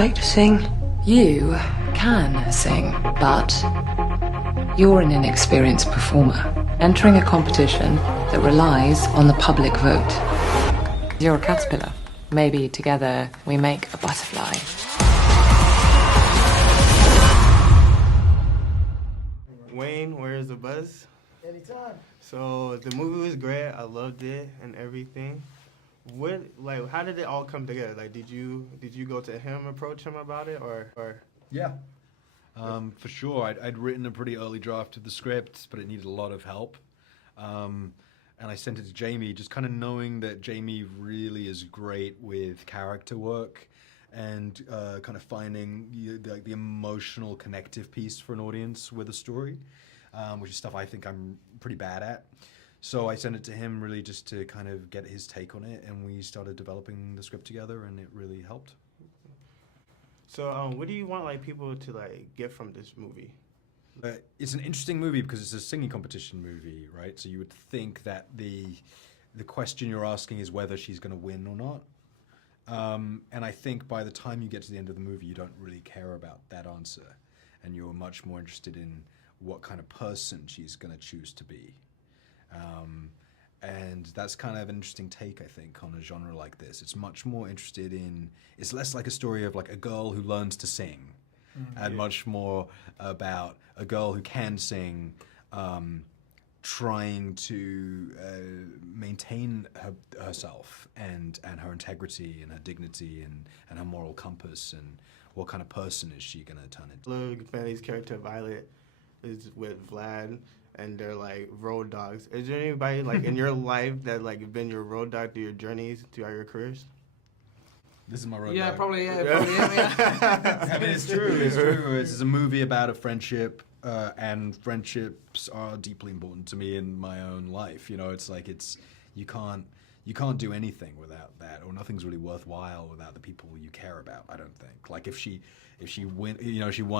like to sing. You can sing, but you're an inexperienced performer, entering a competition that relies on the public vote. You're a caterpillar. Maybe together we make a butterfly. Wayne, where's the buzz? Anytime. So the movie was great. I loved it and everything. How did it all come together? Like, did you go to him, approach him about it, or? Yeah, for sure. I'd written a pretty early draft of the script, but it needed a lot of help. And I sent it to Jamie, just kind of knowing that Jamie really is great with character work and kind of finding the emotional connective piece for an audience with a story, which is stuff I think I'm pretty bad at. So I sent it to him really just to kind of get his take on it, and we started developing the script together, and it really helped. So what do you want people to get from this movie? It's an interesting movie because it's a singing competition movie, right? So you would think that the question you're asking is whether she's going to win or not. And I think by the time you get to the end of the movie, you don't really care about that answer, and you're much more interested in what kind of person she's going to choose to be. And that's kind of an interesting take, I think, on a genre like this. It's much more interested in, it's less like a story of a girl who learns to sing, and much more about a girl who can sing, trying to maintain herself and her integrity and her dignity and her moral compass, and what kind of person is she going to turn into. Look, Fanny's character Violet is with Vlad, and they're road dogs. Is there anybody in your life that been your road dog through your journeys throughout your careers? This is my road dog. Yeah, probably am, yeah. I mean, it's true. It's true. It's a movie about a friendship, and friendships are deeply important to me in my own life. It's you can't do anything without that, or nothing's really worthwhile without the people you care about. I don't think. If she won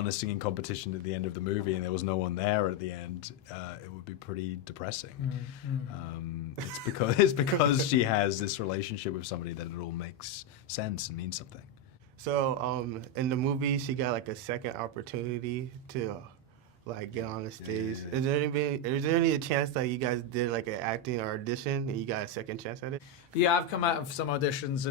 a singing competition at the end of the movie and there was no one there at the end, it would be pretty depressing. It's because she has this relationship with somebody that it all makes sense and means something. So in the movie, she got a second opportunity to get on the stage. Yeah. Is there any chance that you guys did an acting or audition and you got a second chance at it? Yeah, I've come out of some auditions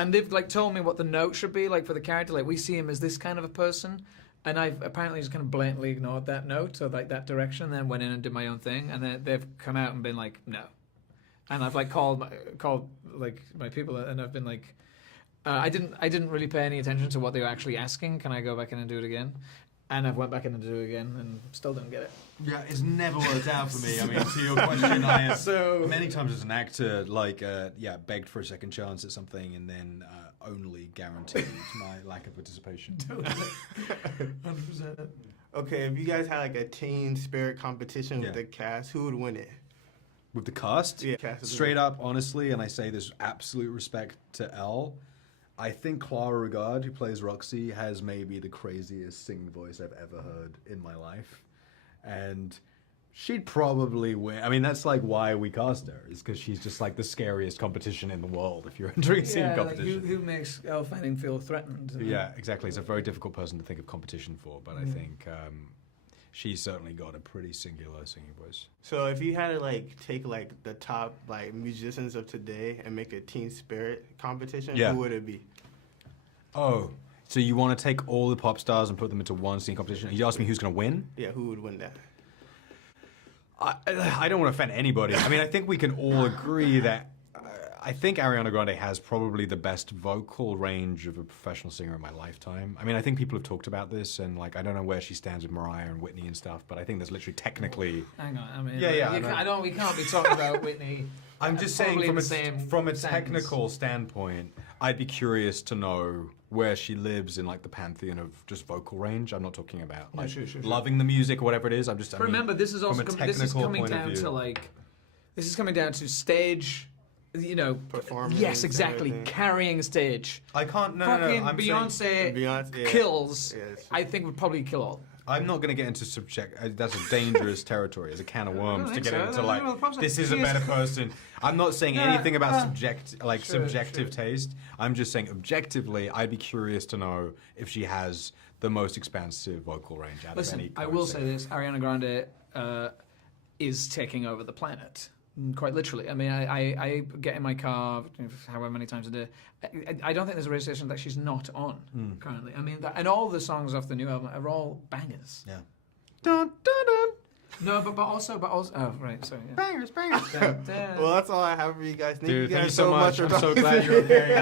and they've told me what the note should be for the character. We see him as this kind of a person, and I've apparently just kind of blatantly ignored that note or that direction, and then went in and did my own thing, and then they've come out and been no. And I've called my people, and I've been I didn't really pay any attention to what they were actually asking. Can I go back in and do it again? And I've went back in and do it again and still didn't get it. Yeah, it's never worked out for me. I mean, to your question, many times as an actor, begged for a second chance at something and then only guaranteed my lack of participation. 100%. Okay, if you guys had a teen spirit competition with the cast, who would win it? With the cast? Yeah. Straight up, honestly, and I say this absolute respect to Elle, I think Clara Rugaard, who plays Roxy, has maybe the craziest singing voice I've ever heard in my life. And she'd probably win. I mean, that's why we cast her, is because she's just the scariest competition in the world if you're entering a singing competition. Who makes Elle Fanning feel threatened? Yeah, exactly. It's a very difficult person to think of competition for, but I think she's certainly got a pretty singular singing voice. So if you had to take the top musicians of today and make a teen spirit competition, who would it be? Oh, so you want to take all the pop stars and put them into one singing competition? You asked me who's going to win? Yeah, who would win that? I don't want to offend anybody. I mean, I think we can all agree that I think Ariana Grande has probably the best vocal range of a professional singer in my lifetime. I mean, I think people have talked about this, and I don't know where she stands with Mariah and Whitney and stuff, but I think there's literally technically. Hang on, I mean, we can't be talking about Whitney. I'm just saying, from a technical standpoint, I'd be curious to know where she lives in the pantheon of just vocal range. I'm not talking about sure. loving the music or whatever it is. Remember, this is also this is coming down to stage. Performance. Yes, exactly. Carrying a stage. I can't. No. Beyonce Beyonce kills. Yes. I think would probably kill all. I'm not going to get into that's a dangerous territory as a can of worms to think get so. into. No, Like, no, the problem is this is a better person. I'm not saying anything about subjective sure. taste. I'm just saying objectively, I'd be curious to know if she has the most expansive vocal range out of any. I will say this: Ariana Grande is taking over the planet. Quite literally. I mean, I get in my car however many times a day. I don't think there's a radio station that she's not on currently. I mean, and all the songs off the new album are all bangers. Yeah. Dun, dun, dun. No, but also, oh right, sorry. Yeah. Bangers. Well, that's all I have for you guys. Thank Dude, you thank guys you so much. for I'm so talking glad to you're me. okay.